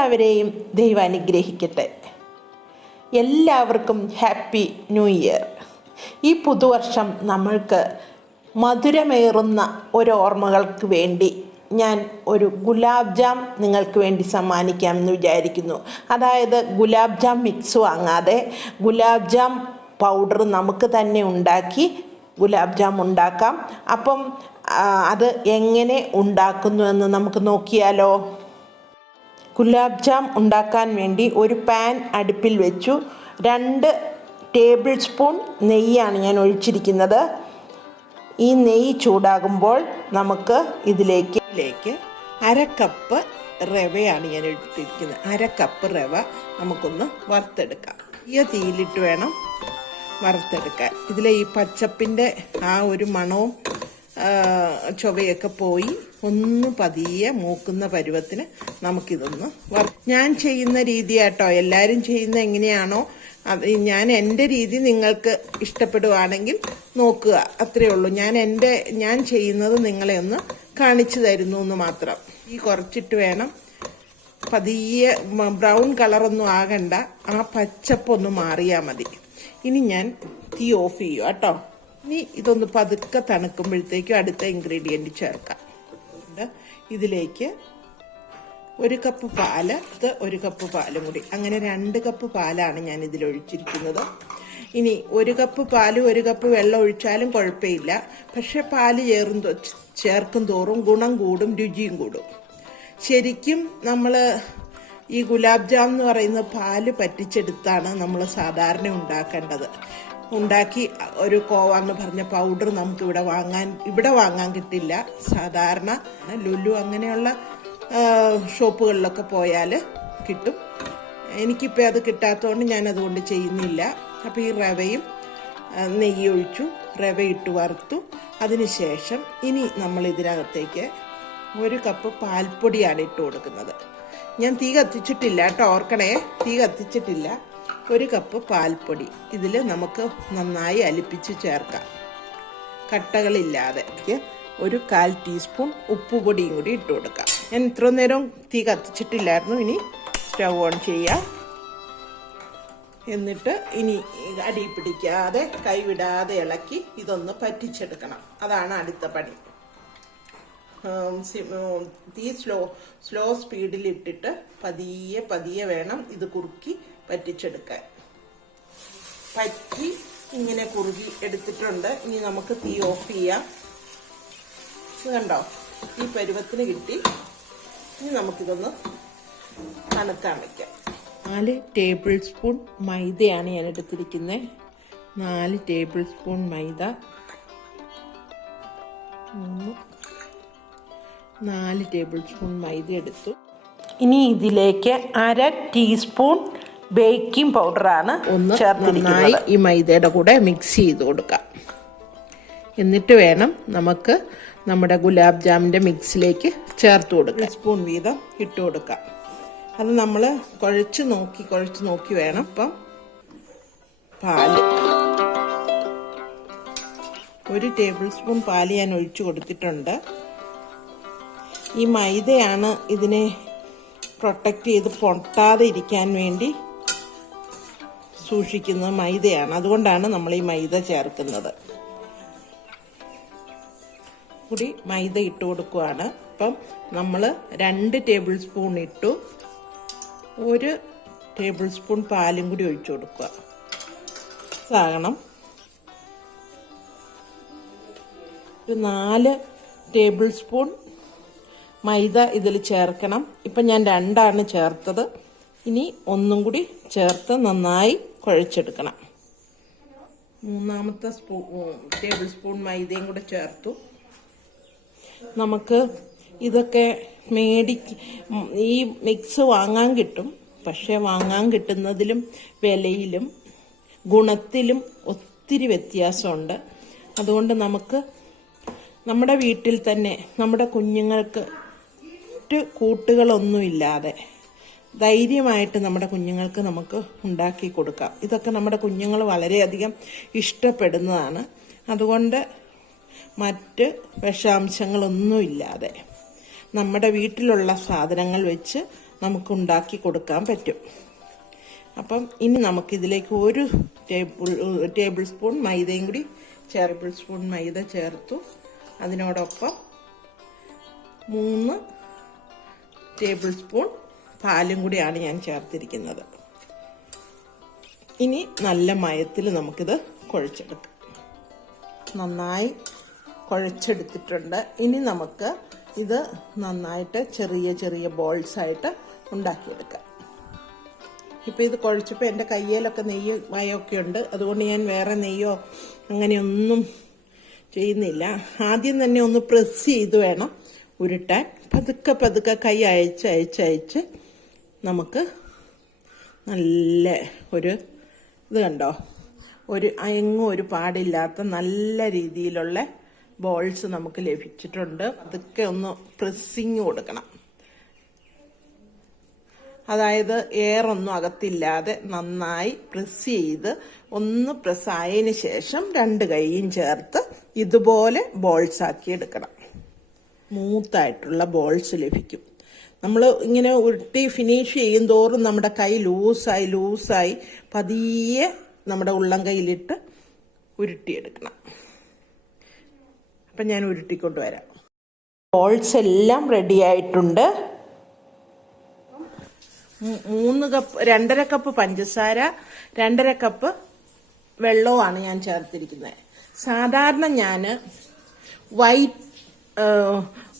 എല്ലാവരെയും ദൈവം അനുഗ്രഹിക്കട്ടെ. എല്ലാവർക്കും ഹാപ്പി ന്യൂ ഇയർ. ഈ പുതുവർഷം നമ്മൾക്ക് മധുരമേറുന്ന ഓർമ്മകൾക്ക് വേണ്ടി ഞാൻ ഒരു ഗുലാബ് ജാം നിങ്ങൾക്ക് വേണ്ടി സമ്മാനിക്കാമെന്ന് വിചാരിക്കുന്നു. അതായത് ഗുലാബ് ജാം മിക്സ് വാങ്ങാതെ ഗുലാബ് ജാം പൗഡർ നമുക്ക് തന്നെ ഉണ്ടാക്കി ഗുലാബ് ജാം ഉണ്ടാക്കാം. അപ്പം അത് എങ്ങനെ ഉണ്ടാക്കുന്നു എന്ന് നമുക്ക് നോക്കിയാലോ. ഗുലാബ് ജാം ഉണ്ടാക്കാൻ വേണ്ടി ഒരു പാൻ അടുപ്പിൽ വെച്ചു. 2 ടേബിൾ സ്പൂൺ നെയ്യാണ് ഞാൻ ഒഴിച്ചിരിക്കുന്നത്. ഈ നെയ്യ് ചൂടാകുമ്പോൾ നമുക്ക് ഇതിലേക്ക് 1/2 കപ്പ് റവയാണ് ഞാൻ എടുത്തിരിക്കുന്നത്. 1/2 കപ്പ് റവ നമുക്കൊന്ന് വറുത്തെടുക്കാം. ഈ തീയിലിട്ട് വേണം വറുത്തെടുക്കാൻ. ഇതിലെ ഈ പച്ചപ്പിൻ്റെ ആ ഒരു മണവും ചൊവയൊക്കെ പോയി ഒന്ന് പതിയെ മൂക്കുന്ന പരുവത്തിന് നമുക്കിതൊന്ന് ഞാൻ ചെയ്യുന്ന രീതിയാട്ടോ. എല്ലാവരും ചെയ്യുന്ന എങ്ങനെയാണോ ഞാൻ എൻ്റെ രീതി നിങ്ങൾക്ക് ഇഷ്ടപ്പെടുവാണെങ്കിൽ നോക്കുക, അത്രയേ ഉള്ളൂ. ഞാൻ ചെയ്യുന്നത് നിങ്ങളെ ഒന്ന് കാണിച്ചു തരുന്നു എന്ന് മാത്രം. ഈ കുറച്ചിട്ട് വേണം, പതിയെ ബ്രൗൺ കളറൊന്നും ആകണ്ട, ആ പച്ചപ്പൊന്ന് മാറിയാൽ മതി. ഇനി ഞാൻ തീ ഓഫ് ചെയ്യുക കേട്ടോ. ഇനി ഇതൊന്ന് പതുക്കെ തണുക്കുമ്പോഴത്തേക്കും അടുത്ത ഇൻഗ്രീഡിയൻറ്റ് ചേർക്കാം. ഇതിലേക്ക് 1 കപ്പ് പാല്, 1 കപ്പ് പാലും കൂടി, അങ്ങനെ 2 കപ്പ് പാലാണ് ഞാൻ ഇതിലൊഴിച്ചിരിക്കുന്നത്. ഇനി 1 കപ്പ് പാല് 1 കപ്പ് വെള്ളം ഒഴിച്ചാലും കുഴപ്പമില്ല. പക്ഷെ പാല് ചേർക്കും തോറും ഗുണം കൂടും, രുചിയും കൂടും. ശരിക്കും നമ്മൾ ഈ ഗുലാബ് ജാം എന്ന് പറയുന്ന പാല് പറ്റിച്ചെടുത്താണ് നമ്മൾ സാധാരണ ഉണ്ടാക്കേണ്ടത്. ഉണ്ടാക്കി ഒരു കോവ എന്ന് പറഞ്ഞ പൗഡർ നമുക്ക് ഇവിടെ വാങ്ങാൻ കിട്ടില്ല. സാധാരണ ലുലു അങ്ങനെയുള്ള ഷോപ്പുകളിലൊക്കെ പോയാൽ കിട്ടും. എനിക്കിപ്പോൾ അത് കിട്ടാത്തതുകൊണ്ട് ഞാൻ അതുകൊണ്ട് ചെയ്യുന്നില്ല. അപ്പോൾ ഈ റവയും നെയ്യ് ഒഴിച്ചു, റവ ഇട്ട് വറുത്തു. അതിനുശേഷം ഇനി നമ്മൾ ഇതിനകത്തേക്ക് 1 കപ്പ് പാൽപ്പൊടിയാണ് ഇട്ട് കൊടുക്കുന്നത്. ഞാൻ തീ കത്തിച്ചിട്ടില്ല കേട്ടോ, ഓർക്കണേ, തീ കത്തിച്ചിട്ടില്ല. 1 കപ്പ് പാൽപ്പൊടി ഇതിൽ നമുക്ക് നന്നായി അലിപ്പിച്ച് ചേർക്കാം, കട്ടകളില്ലാതെ. 1/4 ടീസ്പൂൺ ഉപ്പുപൊടിയും കൂടി ഇട്ട് കൊടുക്കാം. ഞാൻ ഇത്ര നേരം തീ കത്തിച്ചിട്ടില്ലായിരുന്നു. ഇനി സ്റ്റവ് ഓൺ ചെയ്യാം. എന്നിട്ട് ഇനി അടി പിടിക്കാതെ കൈവിടാതെ ഇളക്കി ഇതൊന്ന് പറ്റിച്ചെടുക്കണം. അതാണ് അടുത്ത പണി. തീ സ്ലോ സ്പീഡിൽ ഇട്ടിട്ട് പതിയെ വേണം ഇത് കുറുക്കി പറ്റിച്ചെടുക്കാൻ. പറ്റി ഇങ്ങനെ കുറുകി എടുത്തിട്ടുണ്ട്. ഇനി നമുക്ക് തീ ഓഫ് ചെയ്യാം. ഇത് കണ്ടോ, ഈ പരുവത്തിന് കിട്ടി. ഇനി നമുക്കിതൊന്ന് തണുക്കാൻ വയ്ക്കാം. 4 ടേബിൾ സ്പൂൺ മൈദയാണ് ഞാൻ എടുത്തിരിക്കുന്നത്. 4 ടേബിൾ സ്പൂൺ മൈദ, 4 ടേബിൾ സ്പൂൺ മൈദ എടുത്തു. ഇനി ഇതിലേക്ക് 1/2 ടീസ്പൂൺ ബേക്കിംഗ് പൗഡറാണ് ചേർത്തിരിക്കുന്നത്. ഈ മൈദയുടെ കൂടെ മിക്സ് ചെയ്ത് കൊടുക്കാം. എന്നിട്ട് വേണം നമുക്ക് നമ്മുടെ ഗുലാബ് ജാമിൻ്റെ മിക്സിലേക്ക് ചേർത്ത് കൊടുക്കാം. 1 സ്പൂൺ വീതം ഇട്ട് കൊടുക്കാം. അത് നമ്മൾ കുഴച്ച് നോക്കി വേണം. ഇപ്പം പാല് 1 ടേബിൾ സ്പൂൺ പാല് ഞാൻ ഒഴിച്ചു കൊടുത്തിട്ടുണ്ട്. ഈ മൈദയാണ് ഇതിനെ പ്രൊട്ടക്റ്റ് ചെയ്ത് പൊട്ടാതെ ഇരിക്കാൻ വേണ്ടി സൂക്ഷിക്കുന്ന മൈദയാണ്. അതുകൊണ്ടാണ് നമ്മൾ ഈ മൈദ ചേർക്കുന്നത്. കൂടി മൈദ ഇട്ട് കൊടുക്കുകയാണ്. അപ്പം നമ്മൾ 2 ടേബിൾ സ്പൂൺ ഇട്ടു. 1 ടേബിൾ സ്പൂൺ പാലും കൂടി ഒഴിച്ചു കൊടുക്കുക. ആകണം. 4 ടേബിൾ സ്പൂൺ മൈദ ഇതിൽ ചേർക്കണം. ഇപ്പം ഞാൻ 2ആണ് ചേർത്തത്. ഇനി 1 കൂടി ചേർത്ത് നന്നായി കുഴച്ചെടുക്കണം. 3ാമത്തെ ടേബിൾ സ്പൂൺ മൈദയും കൂടെ ചേർത്തു. നമുക്ക് ഇതൊക്കെ ഈ മിക്സ് വാങ്ങാൻ കിട്ടും. പക്ഷെ വാങ്ങാൻ കിട്ടുന്നതിലും വിലയിലും ഗുണത്തിലും ഒത്തിരി വ്യത്യാസമുണ്ട്. അതുകൊണ്ട് നമുക്ക് നമ്മുടെ വീട്ടിൽ തന്നെ നമ്മുടെ കുഞ്ഞുങ്ങൾക്ക് കൂട്ടുകളൊന്നുമില്ലാതെ ധൈര്യമായിട്ട് നമ്മുടെ കുഞ്ഞുങ്ങൾക്ക് നമുക്ക് ഉണ്ടാക്കി കൊടുക്കാം. ഇതൊക്കെ നമ്മുടെ കുഞ്ഞുങ്ങൾ വളരെയധികം ഇഷ്ടപ്പെടുന്നതാണ്. അതുകൊണ്ട് മറ്റ് വിഷാംശങ്ങളൊന്നുമില്ലാതെ നമ്മുടെ വീട്ടിലുള്ള സാധനങ്ങൾ വെച്ച് നമുക്ക് ഉണ്ടാക്കി കൊടുക്കാൻ പറ്റും. അപ്പം ഇനി നമുക്കിതിലേക്ക് ഒരു ടേബിൾ സ്പൂൺ മൈദയും കൂടി സ്പൂൺ മൈദ ചേർത്തു. അതിനോടൊപ്പം 3 ടേബിൾ സ്പൂൺ പാലും കൂടിയാണ് ഞാൻ ചേർത്തിരിക്കുന്നത്. ഇനി നല്ല മയത്തിൽ നമുക്കിത് കുഴച്ചെടുക്കാം. നന്നായി കുഴച്ചെടുത്തിട്ടുണ്ട്. ഇനി നമുക്ക് ഇത് നന്നായിട്ട് ചെറിയ ചെറിയ ബോൾസായിട്ട് ഉണ്ടാക്കിയെടുക്കാം. ഇപ്പം ഇത് കുഴച്ചപ്പോൾ എൻ്റെ കയ്യിലൊക്കെ നെയ്യ് മയമൊക്കെ ഉണ്ട്. അതുകൊണ്ട് ഞാൻ വേറെ നെയ്യോ അങ്ങനെയൊന്നും ചെയ്യുന്നില്ല. ആദ്യം തന്നെ ഒന്ന് പ്രസ് ചെയ്ത് വേണം ഉരുട്ടാൻ. പതുക്കെ പതുക്കെ കൈ അയച്ച് നമുക്ക് നല്ല ഇത് കണ്ടോ, എങ്ങും ഒരു പാടില്ലാത്ത നല്ല രീതിയിലുള്ള ബോൾസ് നമുക്ക് ലഭിച്ചിട്ടുണ്ട്. അതൊക്കെ ഒന്ന് പ്രസ്സിങ് കൊടുക്കണം. അതായത് എയറൊന്നും അകത്തില്ലാതെ നന്നായി പ്രസ് ചെയ്ത് ഒന്ന് പ്രസ് ആയതിന് ശേഷം 2 കൈയും ചേർത്ത് ഇതുപോലെ ബോൾസ് ആക്കി എടുക്കണം. സ്മൂത്തായിട്ടുള്ള ബോൾസ് ലഭിക്കും. നമ്മൾ ഇങ്ങനെ ഉരുട്ടി ഫിനിഷ് ചെയ്യും തോറും നമ്മുടെ കൈ ലൂസായി പതിയെ നമ്മുടെ ഉള്ളം കൈയിലിട്ട് ഉരുട്ടിയെടുക്കണം. അപ്പം ഞാൻ ഉരുട്ടിക്കൊണ്ട് വരാം. ബോൾസ് എല്ലാം റെഡി ആയിട്ടുണ്ട്. 2.5 കപ്പ് പഞ്ചസാര, 2.5 കപ്പ് വെള്ളവുമാണ് ഞാൻ ചേർത്തിരിക്കുന്നത്. സാധാരണ ഞാൻ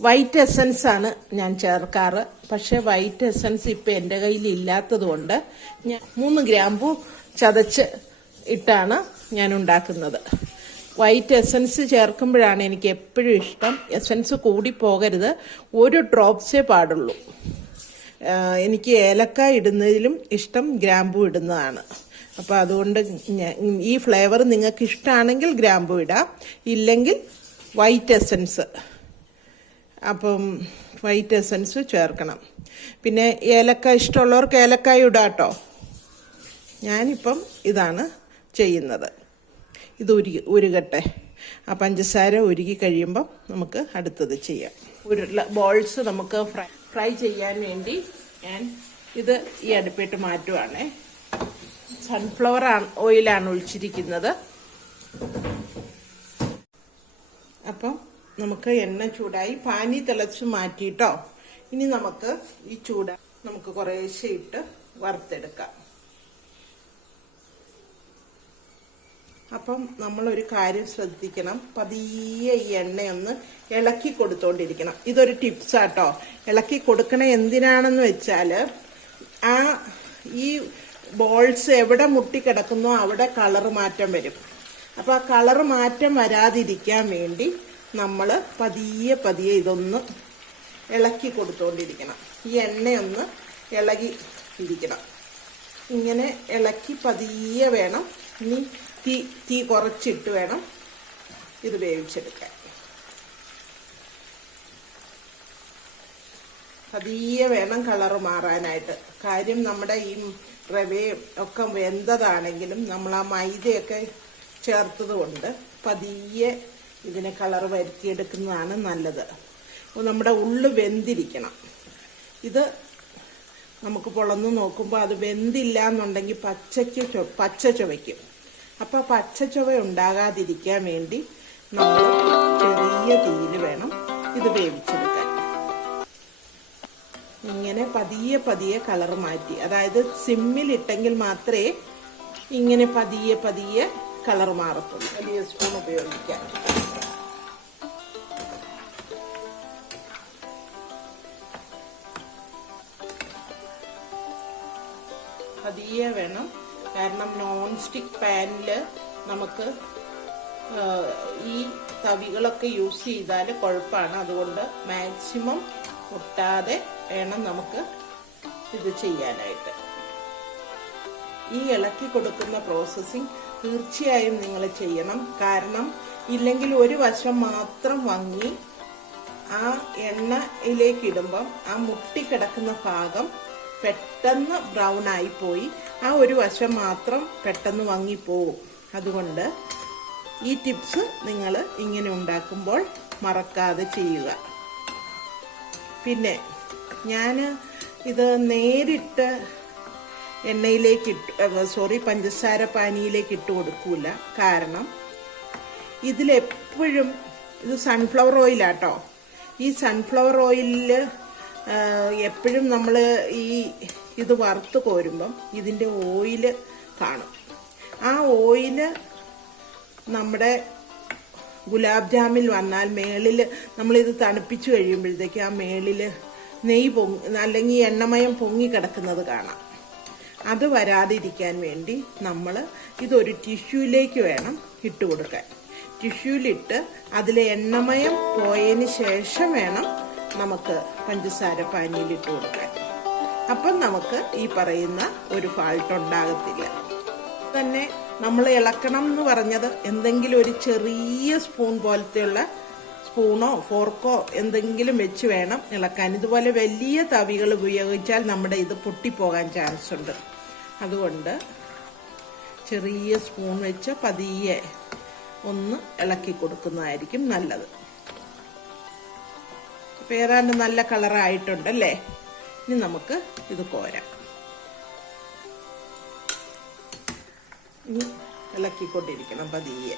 വൈറ്റ് എസൻസ് ആണ് ഞാൻ ചേർക്കാറ്. പക്ഷെ വൈറ്റ് എസൻസ് ഇപ്പം എൻ്റെ കയ്യിൽ ഇല്ലാത്തത് കൊണ്ട് ഞാൻ 3 ഗ്രാമ്പു ചതച്ച് ഇട്ടാണ് ഞാൻ ഉണ്ടാക്കുന്നത്. വൈറ്റ് എസൻസ് ചേർക്കുമ്പോഴാണ് എനിക്ക് എപ്പോഴും ഇഷ്ടം. എസൻസ് കൂടി പോകരുത്, 1 ഡ്രോപ്സേ പാടുള്ളൂ. എനിക്ക് ഏലക്കായ ഇടുന്നതിലും ഇഷ്ടം ഗ്രാമ്പു ഇടുന്നതാണ്. അപ്പോൾ അതുകൊണ്ട് ഈ ഫ്ലേവർ നിങ്ങൾക്ക് ഇഷ്ടമാണെങ്കിൽ ഗ്രാമ്പു ഇടാം, ഇല്ലെങ്കിൽ വൈറ്റ് എസൻസ്. അപ്പം വൈറ്റ് എസൻസ് ചേർക്കണം. പിന്നെ ഏലക്കായ ഇഷ്ടമുള്ളവർക്ക് ഏലക്കായ ഇടാട്ടോ. ഞാനിപ്പം ഇതാണ് ചെയ്യുന്നത്. ഇത് ഉരുകട്ടെ. ആ പഞ്ചസാര ഉരുകി കഴിയുമ്പം നമുക്ക് അടുത്തത് ചെയ്യാം. ബോൾസ് നമുക്ക് ഫ്രൈ ചെയ്യാൻ വേണ്ടി ഞാൻ ഇത് ഈ അടുപ്പിട്ട് മാറ്റുവാണേ. സൺഫ്ലവർ ഓയിലാണ് ഒഴിച്ചിരിക്കുന്നത്. അപ്പം നമുക്ക് എണ്ണ ചൂടായി, പാനി തിളച്ച് മാറ്റിയിട്ടോ. ഇനി നമുക്ക് ഈ നമുക്ക് കുറേശ്ശെ ഇട്ട് വറുത്തെടുക്കാം. അപ്പം നമ്മളൊരു കാര്യം ശ്രദ്ധിക്കണം, പതിയെ ഈ എണ്ണയൊന്ന് ഇളക്കി കൊടുത്തോണ്ടിരിക്കണം. ഇതൊരു ടിപ്സാട്ടോ. ഇളക്കി കൊടുക്കണ എന്തിനാണെന്ന് വെച്ചാൽ ഈ ബോൾസ് എവിടെ മുട്ടിക്കിടക്കുന്നോ അവിടെ കളറ് മാറ്റം വരും. അപ്പോൾ ആ കളറ് മാറ്റം വരാതിരിക്കാൻ വേണ്ടി നമ്മൾ പതിയെ ഇതൊന്ന് ഇളക്കി കൊടുത്തോണ്ടിരിക്കണം. ഈ എണ്ണയൊന്ന് ഇളകി ഇരിക്കണം. ഇങ്ങനെ ഇളക്കി പതിയെ വേണം. ഇനി തീ കുറച്ചിട്ട് വേണം ഇത് വേവിച്ചെടുക്കാൻ. പതിയെ വേണം കളറ് മാറാനായിട്ട്. കാര്യം നമ്മുടെ ഈ റവയും ഒക്കെ വെന്തതാണെങ്കിലും നമ്മൾ ആ മൈദയൊക്കെ ചേർത്തത് കൊണ്ട് പതിയെ ഇതിന് കളറ് വരുത്തിയെടുക്കുന്നതാണ് നല്ലത്. അപ്പോൾ നമ്മുടെ ഉള്ളു വെന്തിരിക്കണം. ഇത് നമുക്ക് പൊളന്ന് നോക്കുമ്പോൾ അത് വെന്തില്ല എന്നുണ്ടെങ്കിൽ പച്ച ചുവയ്ക്കും. അപ്പോൾ പച്ച ചുവ ഉണ്ടാകാതിരിക്കാൻ വേണ്ടി നമ്മൾ ചെറിയ തീയിൽ വേണം ഇത് വേവിച്ചെടുക്കാൻ. ഇങ്ങനെ പതിയെ കളർ മാറ്റി, അതായത് സിമ്മിലിട്ടെങ്കിൽ മാത്രമേ ഇങ്ങനെ പതിയെ കളർ മാറത്തുള്ളൂ. വലിയ സ്പൂൺ ഉപയോഗിക്കാം. പതിയെ വേണം. കാരണം നോൺ സ്റ്റിക്ക് പാനിൽ നമുക്ക് ഈ തവികളൊക്കെ യൂസ് ചെയ്താൽ കുഴപ്പമാണ്. അതുകൊണ്ട് മാക്സിമം ഒട്ടാതെ വേണം നമുക്ക് ഇത് ചെയ്യാനായിട്ട്. ഈ ഇളക്കി കൊടുക്കുന്ന പ്രോസസ്സിങ് തീർച്ചയായും നിങ്ങൾ ചെയ്യണം. കാരണം ഇല്ലെങ്കിൽ ഒരു വശം മാത്രം വാങ്ങി ആ എണ്ണയിലേക്ക് ഇടുമ്പം ആ മുട്ടിക്കിടക്കുന്ന ഭാഗം പെട്ടെന്ന് ബ്രൗൺ ആയിപ്പോയി ആ ഒരു വശം മാത്രം പെട്ടെന്ന് വാങ്ങിപ്പോവും. അതുകൊണ്ട് ഈ ടിപ്സ് നിങ്ങൾ ഇങ്ങനെ ഉണ്ടാക്കുമ്പോൾ മറക്കാതെ ചെയ്യുക. പിന്നെ ഞാൻ ഇത് നേരിട്ട് എണ്ണയിലേക്ക് പഞ്ചസാര പാനിയിലേക്ക് ഇട്ട് കൊടുക്കൂല. കാരണം ഇതിലെപ്പോഴും ഇത് സൺഫ്ലവർ ഓയിലാട്ടോ. ഈ സൺഫ്ലവർ ഓയിലിൽ എപ്പോഴും നമ്മൾ ഇത് വറുത്ത് കോരുമ്പം ഇതിൻ്റെ ഓയില് കാണും. ആ ഓയില് നമ്മുടെ ഗുലാബ് ജാമിൽ വന്നാൽ മേളിൽ നമ്മളിത് തണുപ്പിച്ച് കഴിയുമ്പോഴത്തേക്ക് ആ മേളിൽ നെയ്യ് അല്ലെങ്കിൽ എണ്ണമയം പൊങ്ങി കിടക്കുന്നത് കാണാം. അത് വരാതിരിക്കാൻ വേണ്ടി നമ്മൾ ഇതൊരു ടിഷ്യൂയിലേക്ക് വേണം ഇട്ട് കൊടുക്കാൻ. ടിഷ്യൂലിട്ട് അതിലെ എണ്ണമയം പോയതിന് ശേഷം വേണം നമുക്ക് പഞ്ചസാര പാനിയിലിട്ട് കൊടുക്കാൻ. അപ്പം നമുക്ക് ഈ പറയുന്ന ഒരു ഫാൾട്ട് ഉണ്ടാകത്തില്ല. തന്നെ നമ്മൾ ഇളക്കണം എന്ന് പറഞ്ഞത് എന്തെങ്കിലും ഒരു ചെറിയ സ്പൂൺ പോലത്തെയുള്ള സ്പൂണോ ഫോർക്കോ എന്തെങ്കിലും വെച്ച് വേണം ഇളക്കാൻ. ഇതുപോലെ വലിയ തവികൾ ഉപയോഗിച്ചാൽ നമ്മുടെ ഇത് പൊട്ടിപ്പോകാൻ ചാൻസ് ഉണ്ട്. അതുകൊണ്ട് ചെറിയ സ്പൂൺ വെച്ച് പതിയെ ഒന്ന് ഇളക്കി കൊടുക്കുന്നതായിരിക്കും നല്ലത്. അപ്പം ഏതാണ്ട് നല്ല കളറായിട്ടുണ്ടല്ലേ. ഇനി നമുക്ക് ഇത് കോരാം. ഇനി ഇളക്കിക്കൊണ്ടിരിക്കണം പതിയെ.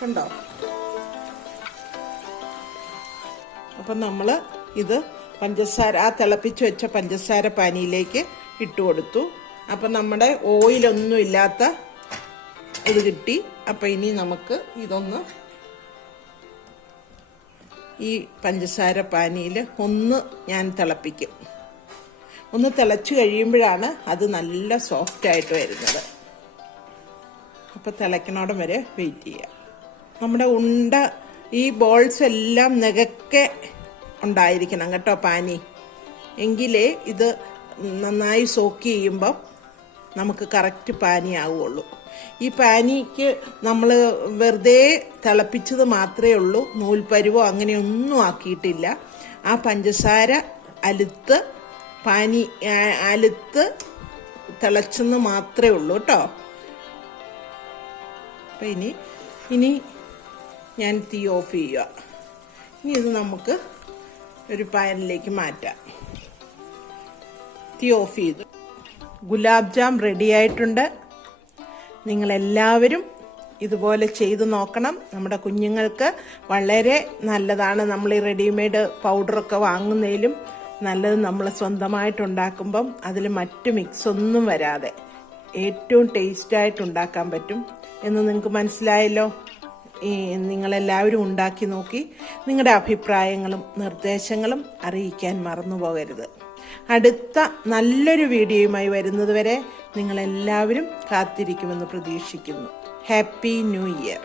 കണ്ടോ? അപ്പം നമ്മൾ ഇത് പഞ്ചസാര തിളപ്പിച്ച് വെച്ച പഞ്ചസാര പാനിയിലേക്ക് ഇട്ട് കൊടുത്തു. അപ്പം നമ്മുടെ ഓയിലൊന്നും ഇല്ലാത്ത ഇത് കിട്ടി. അപ്പം ഇനി നമുക്ക് ഇതൊന്ന് ഈ പഞ്ചസാര പാനിയിൽ ഒന്ന് ഞാൻ തിളപ്പിക്കും. ഒന്ന് തിളച്ച് കഴിയുമ്പോഴാണ് അത് നല്ല സോഫ്റ്റായിട്ട് വരുന്നത്. അപ്പം തിളയ്ക്കണോടം വരെ വെയിറ്റ് ചെയ്യാം. നമ്മുടെ ഈ ബോൾസ് എല്ലാം നികക്കെ ഉണ്ടായിരിക്കണം കേട്ടോ പാനി. എങ്കിലേ ഇത് നന്നായി സോക്ക് ചെയ്യുമ്പം നമുക്ക് കറക്റ്റ് പാനി ആവുള്ളൂ. ഈ പാനിക്ക് നമ്മൾ വെറുതെ തിളപ്പിച്ചത് മാത്രമേ ഉള്ളൂ. നൂൽപ്പരുവോ അങ്ങനെയൊന്നും ആക്കിയിട്ടില്ല. ആ പഞ്ചസാര അലുത്ത് തിളച്ചെന്ന് മാത്രമേ ഉള്ളൂ കേട്ടോ. അപ്പം ഇനി ഞാൻ തീ ഓഫ് ചെയ്യുക. ഇനി ഇത് നമുക്ക് ഒരു പാനിലേക്ക് മാറ്റാം. തീ ഓഫ് ചെയ്തു. ഗുലാബ് ജാം റെഡി ആയിട്ടുണ്ട്. നിങ്ങളെല്ലാവരും ഇതുപോലെ ചെയ്ത് നോക്കണം. നമ്മുടെ കുഞ്ഞുങ്ങൾക്ക് വളരെ നല്ലതാണ്. നമ്മൾ ഈ റെഡിമെയ്ഡ് പൗഡറൊക്കെ വാങ്ങുന്നതിലും നല്ലത് നമ്മൾ സ്വന്തമായിട്ടുണ്ടാക്കുമ്പം അതിൽ മറ്റ് മിക്സ് ഒന്നും വരാതെ ഏറ്റവും ടേസ്റ്റായിട്ട് ഉണ്ടാക്കാൻ പറ്റും എന്ന് നിങ്ങൾക്ക് മനസ്സിലായല്ലോ. നിങ്ങളെല്ലാവരും ഉണ്ടാക്കി നോക്കി നിങ്ങളുടെ അഭിപ്രായങ്ങളും നിർദ്ദേശങ്ങളും അറിയിക്കാൻ മറന്നു പോകരുത്. അടുത്ത നല്ലൊരു വീഡിയോയുമായി വരുന്നത് വരെ നിങ്ങളെല്ലാവരും കാത്തിരിക്കുമെന്ന് പ്രതീക്ഷിക്കുന്നു. Happy new year.